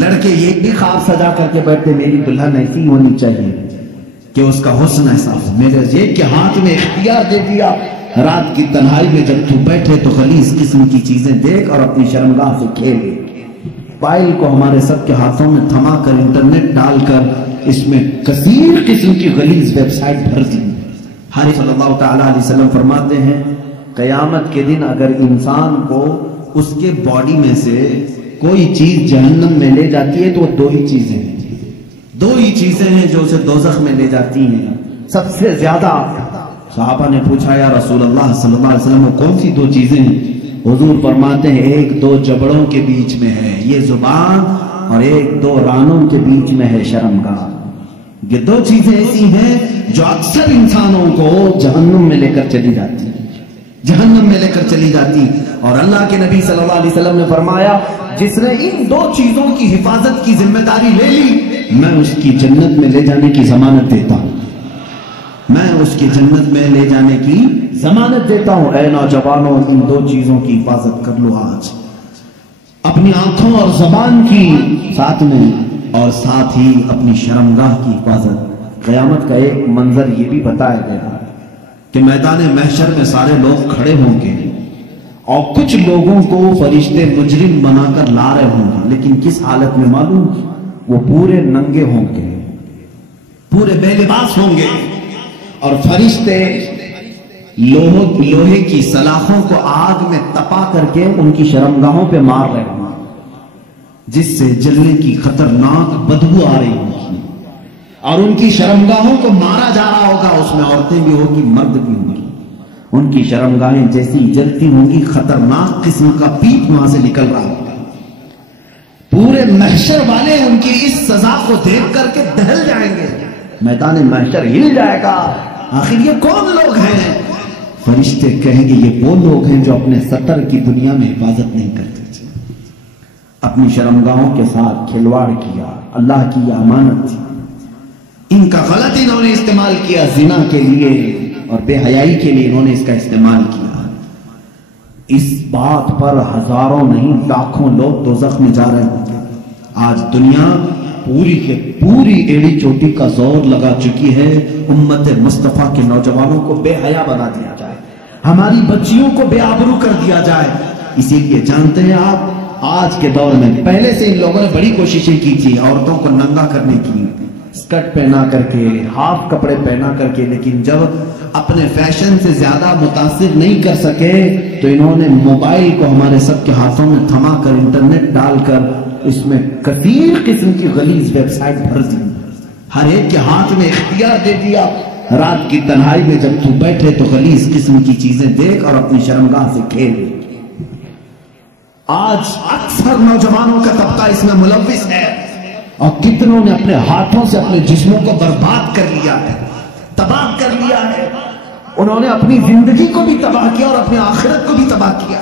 لڑکے یہ بھی خواب سجا کر کے بیٹھتے میری دلہن ایسی ہونی چاہیے کہ اس کا حسن ایسا ہو، میرے یہ کہ ہاتھ میں اختیار دے دیا، رات کی تنہائی میں جب تو بیٹھے تو غلیظ قسم کی چیزیں دیکھ اور اپنی شرمگاہ سے کھیل۔ موبائل کو ہمارے سب کے ہاتھوں میں تھما کر انٹرنیٹ ڈال کر اس میں کثیر قسم کی غلیظ ویب سائٹ بھر دی۔ حضرت صلی اللہ تعالیٰ علیہ وسلم فرماتے ہیں قیامت کے دن اگر انسان کو اس کے باڈی میں سے کوئی چیز جہنم میں لے جاتی ہے تو وہ دو ہی چیزیں ہیں جو اسے دوزخ میں لے جاتی ہیں سب سے زیادہ۔ صحابہ نے پوچھا یا رسول اللہ صلی اللہ علیہ وسلم کون سی دو چیزیں ہیں؟ حضور فرماتے ہیں ایک دو جبڑوں کے بیچ میں ہے یہ زبان، اور ایک دو رانوں کے بیچ میں ہے شرمگاہ۔ یہ دو چیزیں ایسی ہیں جو اکثر انسانوں کو جہنم میں لے کر چلی جاتی، اور اللہ کے نبی صلی اللہ علیہ وسلم نے فرمایا جس نے ان دو چیزوں کی حفاظت کی ذمہ داری لے لی میں اس کی جنت میں لے جانے کی ضمانت دیتا ہوں، اے نوجوانوں ان دو چیزوں کی حفاظت کر لو آج، اپنی آنکھوں اور زبان کی ساتھ میں، اور ساتھ ہی اپنی شرمگاہ کی حفاظت۔ قیامت کا ایک منظر یہ بھی بتایا گیا کہ میدان محشر میں سارے لوگ کھڑے ہوں گے اور کچھ لوگوں کو فرشتے مجرم بنا کر لا رہے ہوں گے، لیکن کس حالت میں معلوم؟ وہ پورے ننگے ہوں گے، پورے بے لباس ہوں گے، اور فرشتے لوہے کی سلاخوں کو آگ میں تپا کر کے ان کی شرمگاہوں پہ مار رہے ہوں گے، جس سے جلنے کی خطرناک بدبو آ رہی ہوگی، اور ان کی شرمگاہوں کو مارا جا رہا ہوگا، اس میں عورتیں بھی ہوگی مرد بھی ہوں گی، ان کی شرمگاہیں جیسی جلتی ہوں گی خطرناک قسم کا پیپ وہاں سے نکل رہا ہوگا۔ پورے محشر والے ان کی اس سزا کو دیکھ کر کے دہل جائیں گے، میدان محشر ہل جائے گا، آخر یہ کون لوگ ہیں؟ فرشتے کہیں گے یہ وہ لوگ ہیں جو اپنے سطر کی دنیا میں حفاظت نہیں کرتے تھے، اپنی شرمگاہوں کے ساتھ کھلواڑ کیا، اللہ کی یہ امانت تھی، ان کا غلط انہوں نے استعمال کیا، زنا کے لیے اور بے حیائی کے لیے انہوں نے اس کا استعمال کیا۔ اس بات پر ہزاروں نہیں لاکھوں لوگ دوزخ میں جا رہے ہوں گے۔ آج دنیا پوری کے پوری ایڑی چوٹی کا زور لگا چکی ہے امت مصطفیٰ کے نوجوانوں کو بے حیا بنا دیا جائے، ہماری بچیوں کو بے آبرو کر دیا جائے۔ اسی لیے جانتے ہیں آپ آج کے دور میں، پہلے سے ان لوگوں نے بڑی کوششیں کی تھی عورتوں کو ننگا کرنے کی، اسکرٹ پہنا کر کے، ہاف کپڑے پہنا کر کے، لیکن جب اپنے فیشن سے زیادہ متاثر نہیں کر سکے تو انہوں نے موبائل کو ہمارے سب کے ہاتھوں میں تھما کر انٹرنیٹ ڈال کر اس میں کثیر قسم کی غلیظ ویب سائٹ بھر دی، ہر ایک کے ہاتھ میں اختیار دے دیا، رات کی تنہائی میں جب تو بیٹھے تو غلیظ قسم کی چیزیں دیکھ اور اپنی شرمگاہ سے کھیل۔ آج اکثر نوجوانوں کا طبقہ اس میں ملوث ہے، اور کتنوں نے اپنے ہاتھوں سے اپنے جسموں کو برباد کر لیا ہے، تباہ کر لیا ہے، انہوں نے اپنی زندگی کو بھی تباہ کیا اور اپنی آخرت کو بھی تباہ کیا۔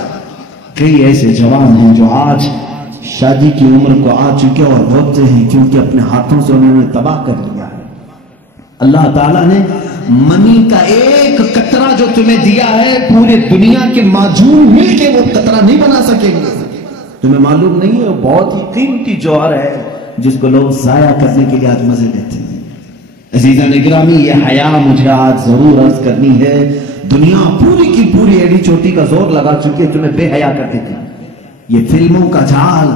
کئی ایسے جوان ہیں جو آج شادی کی عمر کو آ چکے اور روتے ہیں کیونکہ اپنے ہاتھوں سے انہوں نے تباہ کر لیا ہے۔ اللہ تعالیٰ نے منی کا ایک قطرہ جو تمہیں دیا ہے پورے دنیا کے معجون مل کے وہ قطرہ نہیں بنا سکیں گے۔ تمہیں معلوم نہیں ہے وہ بہت ہی قیمتی جوہر ہے جس کو لوگ ضائع کرنے کے لیے آج مزے لیتے ہیں۔ عزیزان گرامی یہ حیا مجھے آج ضرور عرض کرنی ہے، دنیا پوری کی پوری ایڑی چوٹی کا زور لگا چکی ہے تمہیں بے حیا کر دیتی ہے۔ یہ فلموں کا جال،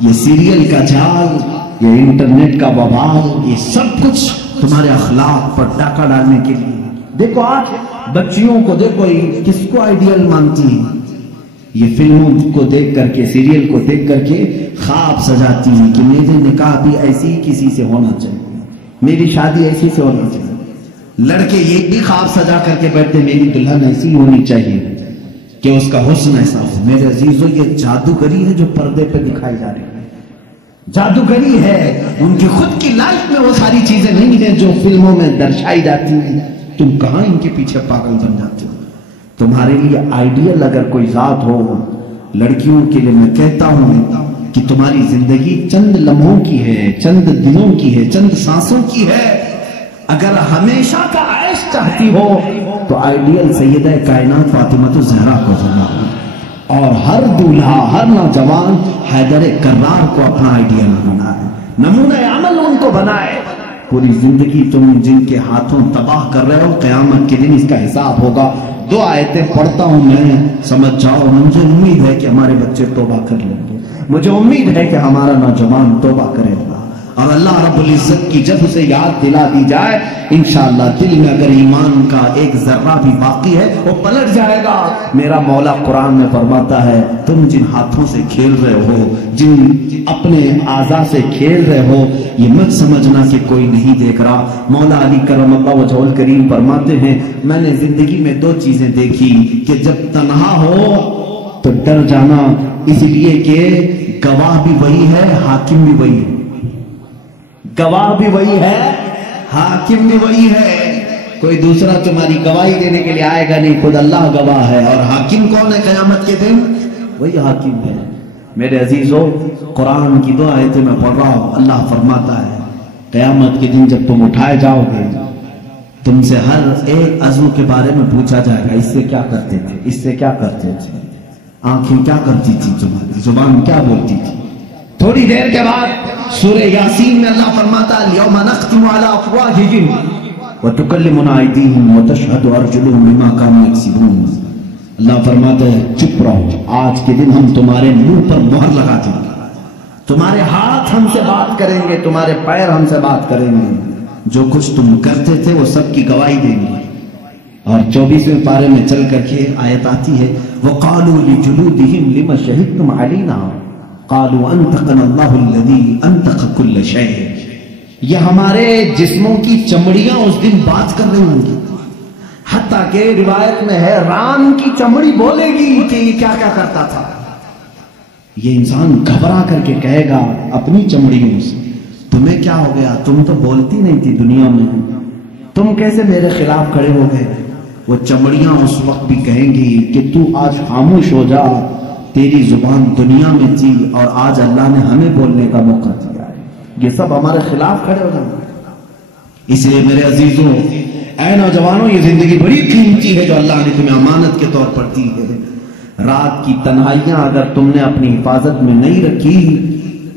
یہ سیریل کا جال، یہ انٹرنیٹ کا وبال، یہ سب کچھ تمہارے اخلاق پر ڈاکہ ڈالنے کے لیے۔ دیکھو آج بچیوں کو دیکھو کس کو آئیڈیل مانتی ہیں، یہ فلموں کو دیکھ کر کے، سیریل کو دیکھ کر کے خواب سجاتی ہیں کہ میرے نکاح بھی ایسی کسی سے ہونا چاہیے، میری شادی ایسی سے ہونا چاہیے۔ لڑکے یہ بھی خواب سجا کر کے بیٹھتے میری دلہن ایسی ہونی چاہیے کہ اس کا حسن ایسا ہو۔ میرے عزیزو یہ جادوگری ہے جو پردے پہ دکھائی جا رہی ہے، جادوگری ہے، ان کی خود کی لائف میں وہ ساری چیزیں نہیں ہیں جو فلموں میں درشائی جاتی ہیں۔ تم کہاں ان کے پیچھے پاگل بن جاتے ہو؟ تمہارے لیے آئیڈیل اگر کوئی ذات ہو، لڑکیوں کے لیے میں کہتا ہوں کہ تمہاری زندگی چند لمحوں کی ہے، چند دنوں کی ہے، چند سانسوں کی ہے، اگر ہمیشہ کا عیش چاہتی ہو تو آئیڈیل سیدہ کائنات فاطمہ الزہرا کو چنا۔ اور ہر دولہا ہر نوجوان حیدر کرار کو اپنا آئیڈیا بنائے، نمونہ عمل ان کو بنائے۔ پوری زندگی تم جن کے ہاتھوں تباہ کر رہے ہو، قیامت کے دن اس کا حساب ہوگا۔ 2 آیتیں پڑھتا ہوں میں، سمجھ جاؤ۔ مجھے امید ہے کہ ہمارے بچے توبہ کر لیں گے، مجھے امید ہے کہ ہمارا نوجوان توبہ کرے گا، اور اللہ رب العزت کی جب اسے یاد دلا دی جائے، انشاءاللہ دل میں اگر ایمان کا ایک ذرہ بھی باقی ہے وہ پلٹ جائے گا۔ میرا مولا قرآن میں فرماتا ہے تم جن ہاتھوں سے کھیل رہے ہو، جن اپنے اعضاء سے کھیل رہے ہو، یہ مت سمجھنا کہ کوئی نہیں دیکھ رہا۔ مولا علی کرم اللہ وجہہ الکریم فرماتے ہیں میں نے زندگی میں 2 چیزیں دیکھی کہ جب تنہا ہو تو ڈر جانا، اس لیے کہ گواہ بھی وہی ہے، حاکم بھی وہی ہے، گواہ بھی وہی ہے، حاکم بھی وہی ہے۔ کوئی دوسرا تمہاری گواہی دینے کے لیے آئے گا نہیں، خود اللہ گواہ ہے۔ اور حاکم کون ہے قیامت کے دن؟ وہی حاکم ہے۔ میرے عزیزو، قرآن کی 2 آیتیں میں پڑھ رہا ہوں، اللہ فرماتا ہے قیامت کے دن جب تم اٹھائے جاؤ گے، تم سے ہر ایک عضو کے بارے میں پوچھا جائے گا، اس سے کیا کرتے تھے، اس سے کیا کرتے تھے، آنکھیں کیا کرتی تھی تمہاری، زبان کیا بولتی تھی۔ تھوڑی دیر کے بعد سورہ یاسین میں اللہ فرماتا ہے اليوم نختم على افواہہم وتکلمنا ایدیہم وتشہد ارجلہم بما کانوا یکسبون۔ اللہ فرماتا ہے چپ رہو، آج کے دن ہم تمہارے منہ پر مہر لگا دیں گے، تمہارے ہاتھ ہم سے بات کریں گے، تمہارے پیر ہم سے بات کریں گے، جو کچھ تم کرتے تھے وہ سب کی گواہی دیں گے۔ اور 24ویں پارے میں چل کر کے آیت آتی ہے وَقَالُوا لِجُلُودِهِمْ لِمَ شَهِدْتُمْ عَلَيْنَا قَالُوا أَنْطَقَنَا اللَّهُ الَّذِي أَنْطَقَ كُلَّ شَيْءٍ۔ یہ ہمارے جسموں کی چمڑیاں اس دن بات کر رہی ہوں گی، حتیٰ کہ روایت میں ہے ران کی چمڑی بولے گی کہ یہ کیا کیا کرتا تھا۔ یہ انسان گھبرا کر کے کہے گا اپنی چمڑیوں سے تمہیں کیا ہو گیا، تم تو بولتی نہیں تھی دنیا میں، تم کیسے میرے خلاف کھڑے ہو گئے۔ وہ چمڑیاں اس وقت بھی کہیں گی کہ تو آج خاموش ہو جا، تیری زبان دنیا میں تھی اور آج اللہ نے ہمیں بولنے کا موقع دیا ہے، یہ سب ہمارے خلاف کھڑے ہو جائیں۔ اس لیے میرے عزیزوں، اے نوجوانوں، یہ زندگی بڑی قیمتی ہے جو اللہ نے تمہیں امانت کے طور پر دی ہے۔ رات کی تنہائیاں اگر تم نے اپنی حفاظت میں نہیں رکھی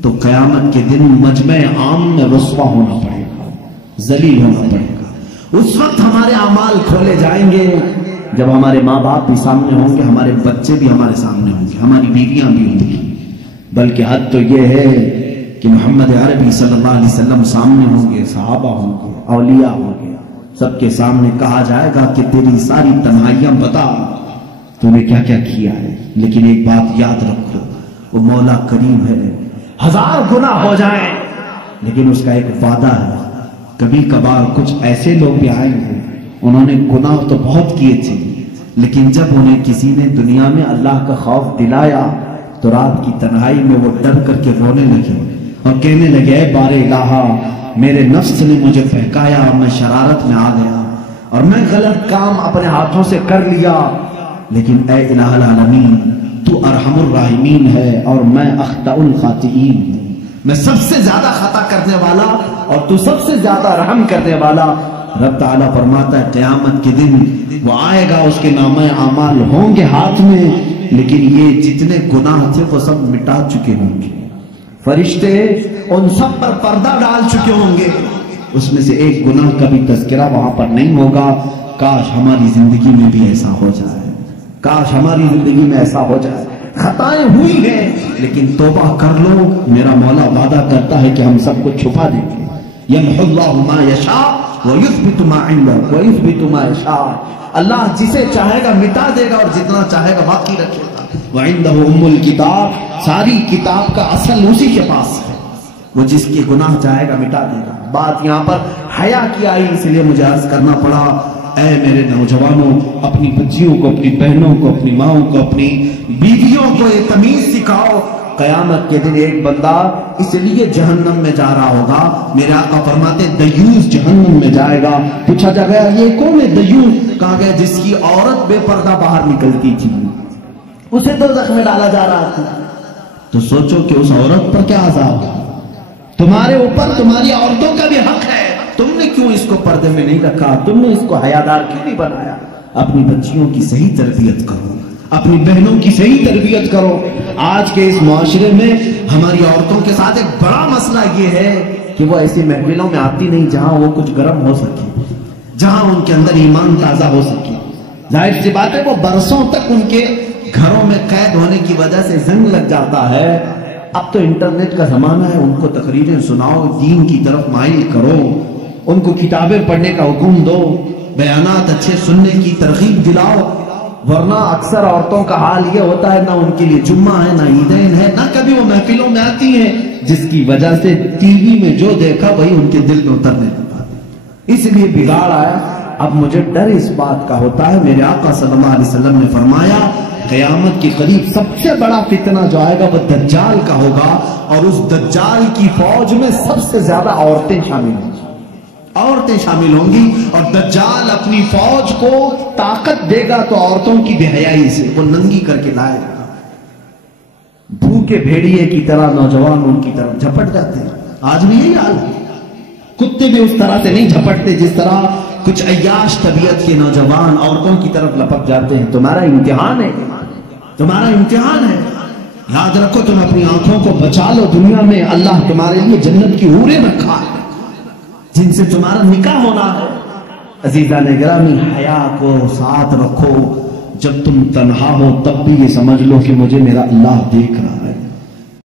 تو قیامت کے دن مجمع عام میں رسوا ہونا پڑے گا، ذلیل ہونا پڑے گا۔ اس وقت ہمارے اعمال کھولے جائیں گے جب ہمارے ماں باپ بھی سامنے ہوں گے، ہمارے بچے بھی ہمارے سامنے ہوں گے، ہماری بیویاں بھی ہوں گی، بلکہ حد تو یہ ہے کہ محمد عربی صلی اللہ علیہ وسلم سامنے ہوں گے، صحابہ ہوں گے، اولیاء ہوں گے، سب کے سامنے کہا جائے گا کہ تیری ساری تنہائیاں بتا تو نے کیا کیا کیا ہے۔ لیکن ایک بات یاد رکھو، وہ مولا کریم ہے، 1000 گناہ ہو جائیں لیکن اس کا ایک وعدہ ہے، کبھی کبھار کچھ ایسے لوگ بھی آئیں گے انہوں نے گناہ تو بہت کیے تھے، لیکن جب انہیں کسی نے دنیا میں اللہ کا خوف دلایا تو رات کی تنہائی میں وہ ڈر کر کے رونے لگے اور کہنے لگے اے بار الہا، میرے نفس نے مجھے بہکایا اور میں شرارت میں آ گیا اور میں غلط کام اپنے ہاتھوں سے کر لیا، لیکن اے الہ العالمین تو ارحم الراحمین ہے اور میں اخطأ الخاطئین ہوں، میں سب سے زیادہ خطا کرنے والا اور تو سب سے زیادہ رحم کرنے والا۔ رب تعالیٰ فرماتا ہے قیامت کے دن وہ آئے گا، اس کے نامہ اعمال ہوں گے ہاتھ میں، لیکن یہ جتنے گناہ تھے وہ سب مٹا چکے ہوں گے، فرشتے ان سب پر پردہ ڈال چکے ہوں گے، اس میں سے ایک گناہ کا بھی تذکرہ وہاں پر نہیں ہوگا۔ کاش ہماری زندگی میں بھی ایسا ہو جائے، کاش ہماری زندگی میں ایسا ہو جائے۔ خطائیں ہوئی ہیں لیکن توبہ کر لو، میرا مولا وعدہ کرتا ہے کہ ہم سب کو چھپا دیں گے۔ یمحو اللہ ما یشاء ویثبت ما عنده ویثبت ما یشاء، اللہ جسے چاہے گا مٹا دے گا اور جتنا چاہے گا باقی رکھے گا۔ وعنده ام الکتاب، ساری کتاب کا اصل اسی کے پاس ہے، وہ جس کے گناہ چاہے گا مٹا دے گا۔ بات یہاں پر حیا کی آئی، اس لیے مجھے عرض کرنا پڑا، اے میرے نوجوانوں، اپنی بچیوں کو، اپنی بہنوں کو، اپنی ماؤں کو، اپنی بیویوں کو یہ تمیز سکھاؤ۔ قیامت کے دن ایک بندہ اس لیے جہنم میں جا رہا ہوگا، میرے آقا فرماتے دیوس جہنم میں جائے گا، پوچھا جا گیا یہ کون ہے دیوس؟ کہا گیا جس کی عورت بے پردہ باہر نکلتی تھی، اسے دوزخ میں ڈالا جا رہا تھا۔ تو سوچو کہ اس عورت پر کیا عذاب ہے، تمہارے اوپر تمہاری عورتوں کا بھی حق ہے، تم نے کیوں اس کو پردے میں نہیں رکھا، تم نے اس کو حیادار کیوں نہیں بنایا؟ اپنی بچیوں کی صحیح تربیت کرو، اپنی بہنوں کی صحیح تربیت کرو. آج کے اس معاشرے میں ہماری عورتوں کے ساتھ ایک بڑا مسئلہ یہ ہے کہ وہ ایسی محفلوں میں آتی نہیں جہاں وہ کچھ گرم ہو سکے, جہاں ان کے اندر ایمان تازہ ہو سکے. ظاہر سی بات ہے وہ برسوں تک ان کے گھروں میں قید ہونے کی وجہ سے زنگ لگ جاتا ہے. اب تو انٹرنیٹ کا زمانہ ہے, ان کو تقریریں سناؤ, دین کی طرف مائل کرو, ان کو کتابیں پڑھنے کا حکم دو, بیانات اچھے سننے کی ترغیب دلاؤ. ورنہ اکثر عورتوں کا حال یہ ہوتا ہے, نہ ان کے لیے جمعہ ہے, نہ عیدین ہے, نہ کبھی وہ محفلوں میں آتی ہیں, جس کی وجہ سے ٹی وی میں جو دیکھا وہی ان کے دل میں اترنے لگا. اس لیے بگاڑ آیا. اب مجھے ڈر اس بات کا ہوتا ہے, میرے آقا صلی اللہ علیہ وسلم نے فرمایا قیامت کے قریب سب سے بڑا فتنہ جو آئے گا وہ دجال کا ہوگا, اور اس دجال کی فوج میں سب سے زیادہ عورتیں شامل ہوں گی. عورتیں شامل ہوں گی, اور دجال اپنی فوج کو طاقت دے گا تو عورتوں کی بے حیائی سے وہ ننگی کر کے لائے گا. بھوکے بھیڑیے کی طرح نوجوان ان کی طرف جھپٹ جاتے ہیں. آج بھی یہی حال ہے. کتے بھی اس طرح سے نہیں جھپٹتے جس طرح کچھ عیاش طبیعت کے نوجوان عورتوں کی طرف لپک جاتے ہیں. تمہارا امتحان ہے, تمہارا امتحان ہے. یاد رکھو, تم اپنی آنکھوں کو بچا لو. دنیا میں اللہ تمہارے لیے جنت کی حوریں رکھا ہے جن سے تمہارا نکاح ہونا ہے. عزیزان گرامی, حیا کو ساتھ رکھو. جب تم تنہا ہو تب بھی یہ سمجھ لو کہ مجھے میرا اللہ دیکھ رہا ہے.